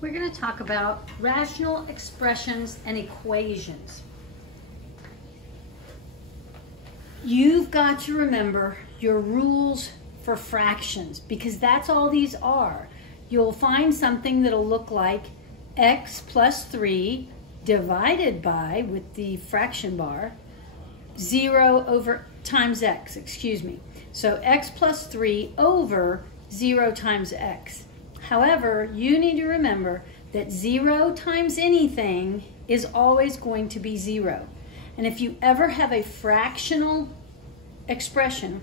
We're going to talk about rational expressions and equations. You've got to remember your rules for fractions because that's all these are. You'll find something that'll look like x plus 3 divided by, with the fraction bar, 0 over times x, excuse me. So x plus 3 over 0 times x. However, you need to remember that 0 times anything is always going to be 0. And if you ever have a fractional expression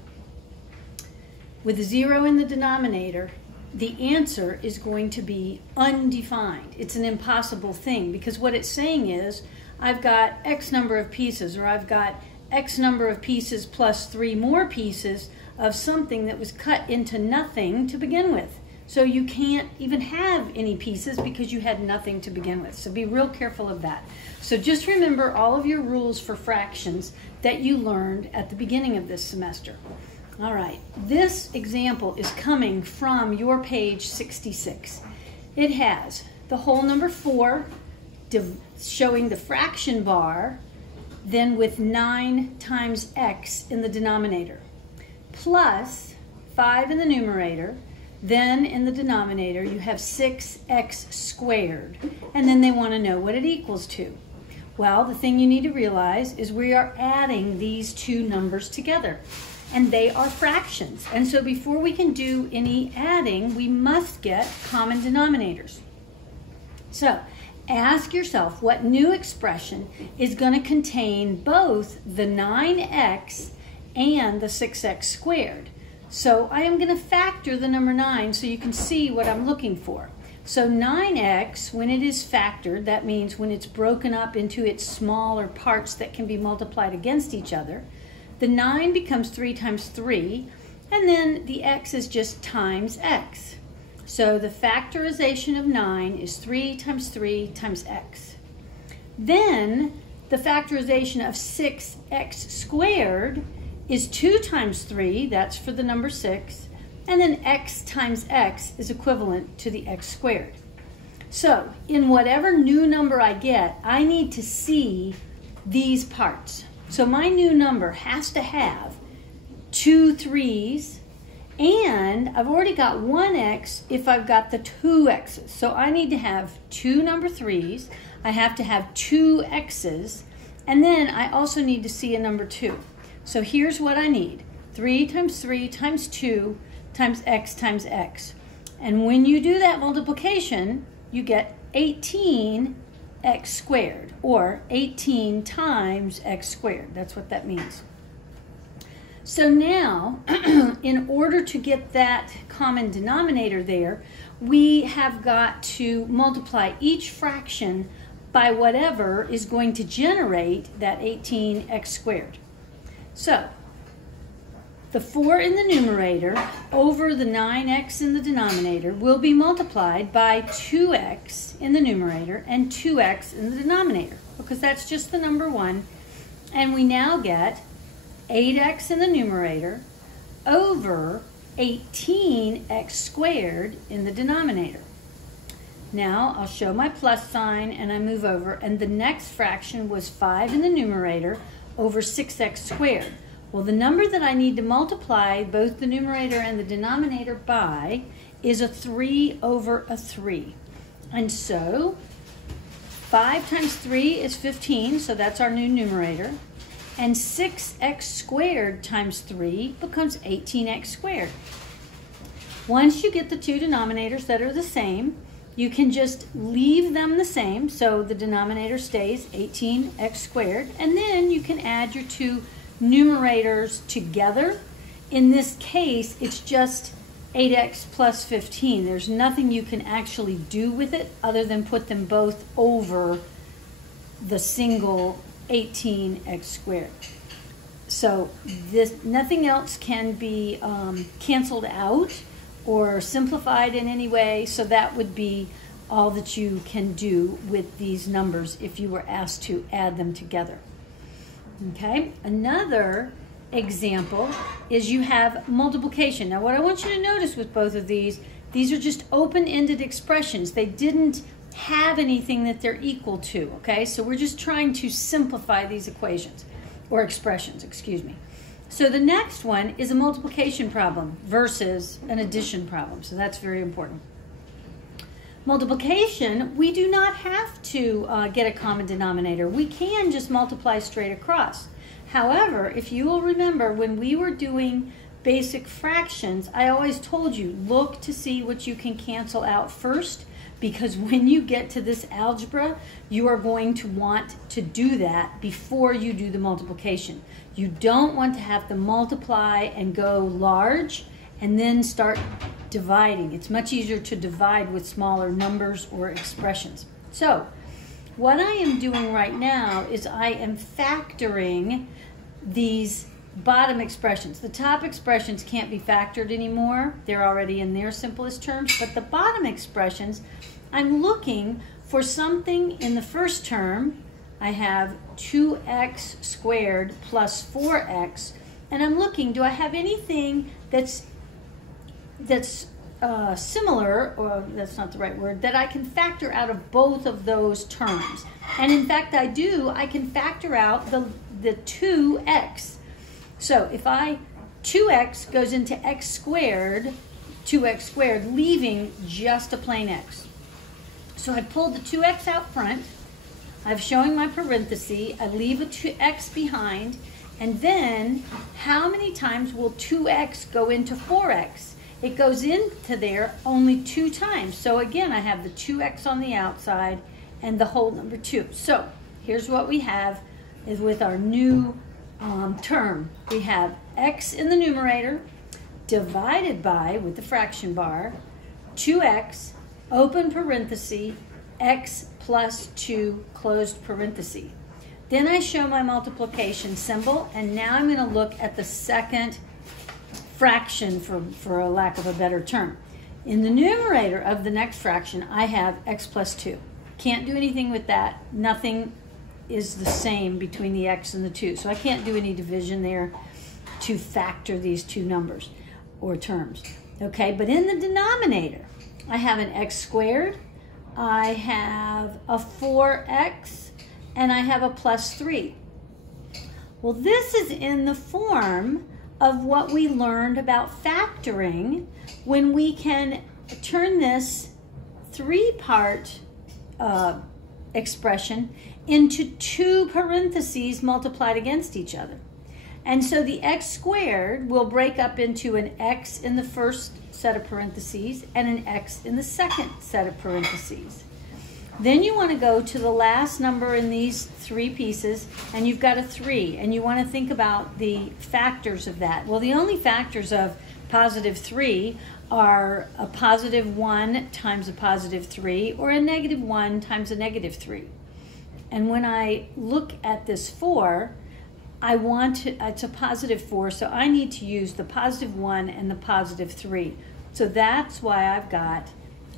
with a 0 in the denominator, the answer is going to be undefined. It's an impossible thing because what it's saying is I've got X number of pieces, or I've got X number of pieces plus 3 more pieces of something that was cut into nothing to begin with. So you can't even have any pieces because you had nothing to begin with. So be real careful of that. So just remember all of your rules for fractions that you learned at the beginning of this semester. All right, this example is coming from your page 66. It has the whole number 4 showing the fraction bar, then with 9 times x in the denominator, plus 5 in the numerator. Then in the denominator you have 6x squared, and then they want to know what it equals to. Well, the thing you need to realize is we are adding these two numbers together, and they are fractions. And so before we can do any adding, we must get common denominators. So ask yourself what new expression is going to contain both the 9x and the 6x squared. So I am going to factor the number 9 so you can see what I'm looking for. So 9x, when it is factored, that means when it's broken up into its smaller parts that can be multiplied against each other, the 9 becomes 3 times 3, and then the x is just times x. So the factorization of 9 is 3 times 3 times x. Then the factorization of 6x squared is 2 times 3, that's for the number 6, and then x times x is equivalent to the x squared. So in whatever new number I get, I need to see these parts. So my new number has to have 2 3's, and I've already got 1x if I've got the 2 x's. So I need to have 2 number 3's, I have to have 2 x's, and then I also need to see a number 2. So here's what I need. 3 times 3 times 2 times x. And when you do that multiplication, you get 18x squared, or 18 times x squared. That's what that means. So now, in order to get that common denominator there, we have got to multiply each fraction by whatever is going to generate that 18x squared. So, the 4 in the numerator over the 9x in the denominator will be multiplied by 2x in the numerator and 2x in the denominator, because that's just the number 1. And we now get 8x in the numerator over 18x squared in the denominator. Now I'll show my plus sign and I move over, and the next fraction was 5 in the numerator over 6x squared. Well, the number that I need to multiply both the numerator and the denominator by is a 3 over a 3. And so 5 times 3 is 15, so that's our new numerator. And 6x squared times 3 becomes 18x squared. Once you get the two denominators that are the same, you can just leave them the same, so the denominator stays 18x squared, and then you can add your two numerators together. In this case, it's just 8x plus 15. There's nothing you can actually do with it other than put them both over the single 18x squared. So nothing else can be canceled out or simplified in any way, so that would be all that you can do with these numbers if you were asked to add them together. Okay, another example is you have multiplication. Now what I want you to notice with both of these, These are just open-ended expressions. They didn't have anything that they're equal to, okay? So we're just trying to simplify these equations, or expressions, excuse me. So the next one is a multiplication problem versus an addition problem. So that's very important. Multiplication, we do not have to get a common denominator. We can just multiply straight across. However, if you will remember, when we were doing basic fractions, I always told you, look to see what you can cancel out first, because when you get to this algebra, you are going to want to do that before you do the multiplication. You don't want to have to multiply and go large and then start dividing. It's much easier to divide with smaller numbers or expressions. So what I am doing right now is I am factoring these bottom expressions. The top expressions can't be factored anymore. They're already in their simplest terms. But the bottom expressions, I'm looking for something in the first term. I have 2x squared plus 4x. And I'm looking, do I have anything that's similar, or that's not the right word, that I can factor out of both of those terms? And in fact, I do. I can factor out the 2x. So if 2x goes into x squared, 2x squared, leaving just a plain x. So I pulled the 2x out front. I'm showing my parenthesis. I leave a 2x behind. And then how many times will 2x go into 4x? It goes into there only 2 times. So again, I have the 2x on the outside and the whole number 2. So here's what we have is with our new term. We have x in the numerator divided by, with the fraction bar, 2x, open parenthesis, x plus 2, closed parenthesis. Then I show my multiplication symbol, and now I'm going to look at the second fraction, for a lack of a better term. In the numerator of the next fraction, I have x plus 2. Can't do anything with that. Nothing is the same between the x and the 2. So I can't do any division there to factor these two numbers or terms. Okay, but in the denominator, I have an x squared, I have a 4x, and I have a plus 3. Well, this is in the form of what we learned about factoring, when we can turn this 3-part expression into 2 parentheses multiplied against each other. And so the x squared will break up into an x in the first set of parentheses and an x in the second set of parentheses. Then you want to go to the last number in these 3 pieces, and you've got a 3, and you want to think about the factors of that. Well, the only factors of positive 3 are a positive 1 times a positive 3, or a negative 1 times a negative 3. And when I look at this 4, I want to, it's a positive 4, so I need to use the positive 1 and the positive 3. So that's why I've got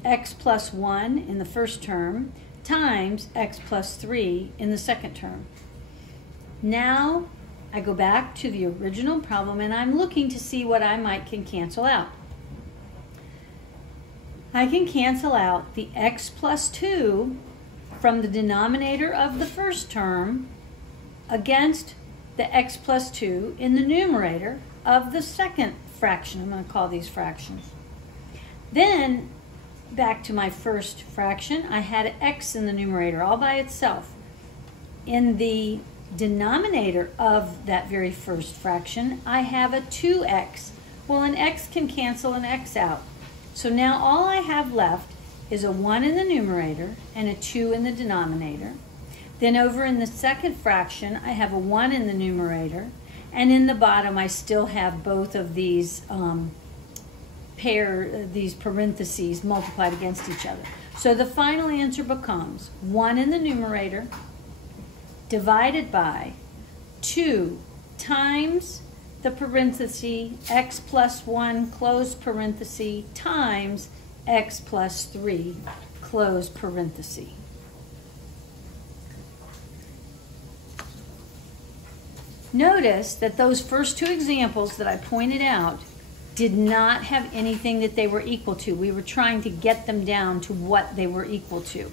x plus 1 in the first term times x plus 3 in the second term. Now I go back to the original problem, and I'm looking to see what I can cancel out. I can cancel out the x plus 2 from the denominator of the first term against the x plus 2 in the numerator of the second fraction. I'm going to call these fractions. Then back to my first fraction, I had x in the numerator all by itself. In the denominator of that very first fraction, I have a 2x. Well, an x can cancel an x out. So now all I have left is a 1 in the numerator and a 2 in the denominator. Then over in the second fraction, I have a 1 in the numerator, and in the bottom I still have both of these these parentheses multiplied against each other. So the final answer becomes 1 in the numerator divided by 2 times the parenthesis x plus 1 closed parenthesis times x plus 3 closed parenthesis. Notice that those first 2 examples that I pointed out did not have anything that they were equal to. We were trying to get them down to what they were equal to.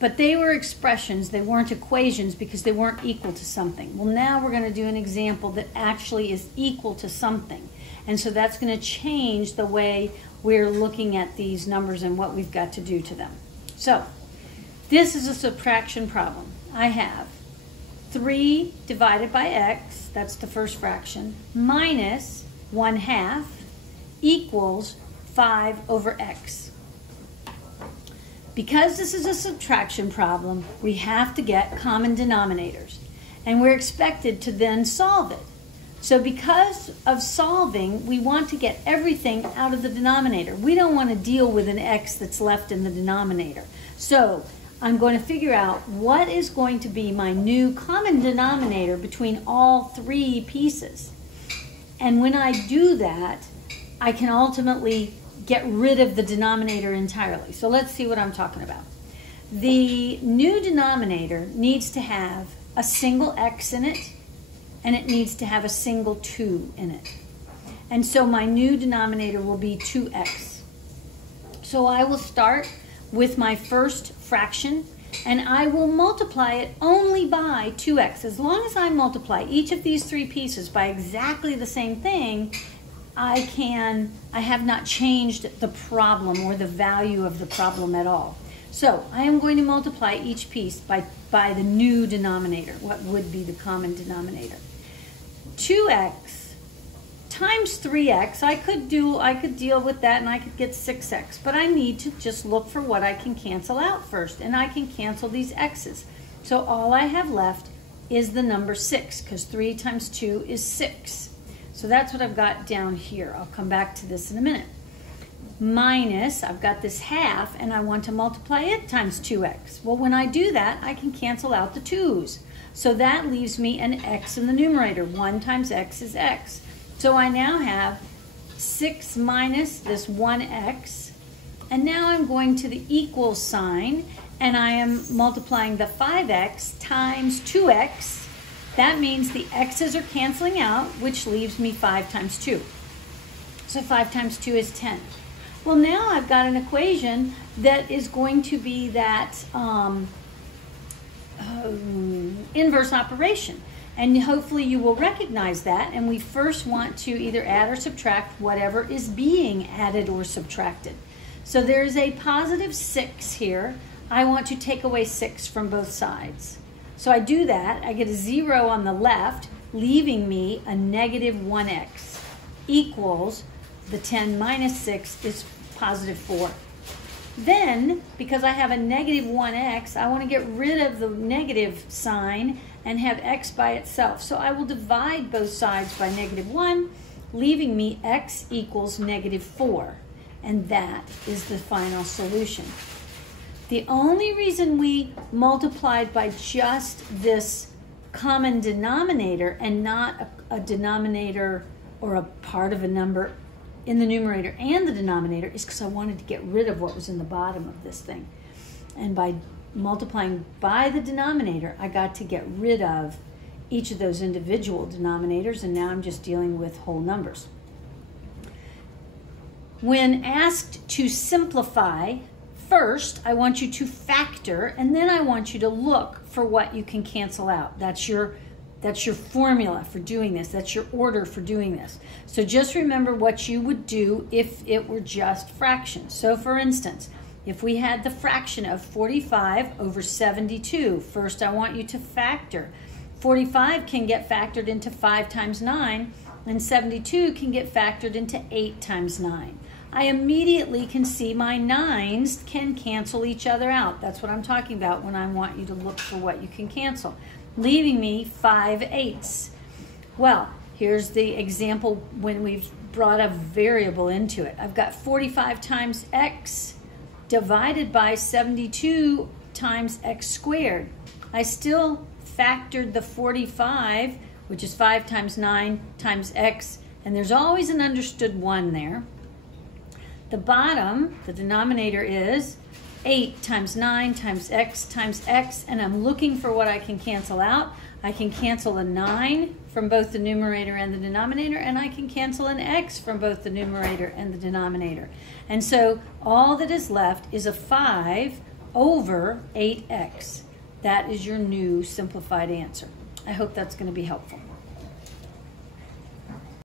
But they were expressions, they weren't equations because they weren't equal to something. Well, now we're going to do an example that actually is equal to something. And so that's going to change the way we're looking at these numbers and what we've got to do to them. So, this is a subtraction problem. I have 3 divided by x, that's the first fraction, minus 1/2 equals 5 over x. Because this is a subtraction problem, we have to get common denominators. And we're expected to then solve it. So because of solving, we want to get everything out of the denominator. We don't want to deal with an x that's left in the denominator. So I'm going to figure out what is going to be my new common denominator between all 3 pieces. And when I do that, I can ultimately get rid of the denominator entirely. So let's see what I'm talking about. The new denominator needs to have a single x in it, and it needs to have a single 2 in it. And so my new denominator will be 2x. So I will start with my first fraction, and I will multiply it only by 2x. As long as I multiply each of these 3 pieces by exactly the same thing, I have not changed the problem or the value of the problem at all. So I am going to multiply each piece by the new denominator, what would be the common denominator. 2x times 3x, I could deal with that and I could get 6x, but I need to just look for what I can cancel out first, and I can cancel these x's. So all I have left is the number 6, because 3 times 2 is 6. So that's what I've got down here. I'll come back to this in a minute. Minus, I've got this half, and I want to multiply it times 2x. Well, when I do that, I can cancel out the 2's. So that leaves me an x in the numerator. 1 times x is x. So I now have 6 minus this 1x. And now I'm going to the equal sign, and I am multiplying the 5x times 2x. That means the x's are canceling out, which leaves me 5 times 2. So 5 times 2 is 10. Well, now I've got an equation that is going to be that inverse operation. And hopefully you will recognize that. And we first want to either add or subtract whatever is being added or subtracted. So there's a positive 6 here. I want to take away 6 from both sides. So I do that, I get a 0 on the left, leaving me a negative 1x equals the 10 minus 6 is positive 4. Then, because I have a negative 1x, I want to get rid of the negative sign and have x by itself. So I will divide both sides by negative 1, leaving me x equals negative 4. And that is the final solution. The only reason we multiplied by just this common denominator and not a denominator or a part of a number in the numerator and the denominator is because I wanted to get rid of what was in the bottom of this thing. And by multiplying by the denominator, I got to get rid of each of those individual denominators, and now I'm just dealing with whole numbers. When asked to simplify, first, I want you to factor, and then I want you to look for what you can cancel out. That's your formula for doing this. That's your order for doing this. So just remember what you would do if it were just fractions. So for instance, if we had the fraction of 45 over 72, first I want you to factor. 45 can get factored into 5 times 9, and 72 can get factored into 8 times 9. I immediately can see my 9's can cancel each other out. That's what I'm talking about when I want you to look for what you can cancel, leaving me 5 8's. Well, here's the example when we've brought a variable into it. I've got 45 times x divided by 72 times x squared. I still factored the 45, which is 5 times 9 times x, and there's always an understood 1 there. The bottom, the denominator, is 8 times 9 times x, and I'm looking for what I can cancel out. I can cancel a 9 from both the numerator and the denominator, and I can cancel an x from both the numerator and the denominator. And so all that is left is a 5 over 8x. That is your new simplified answer. I hope that's going to be helpful.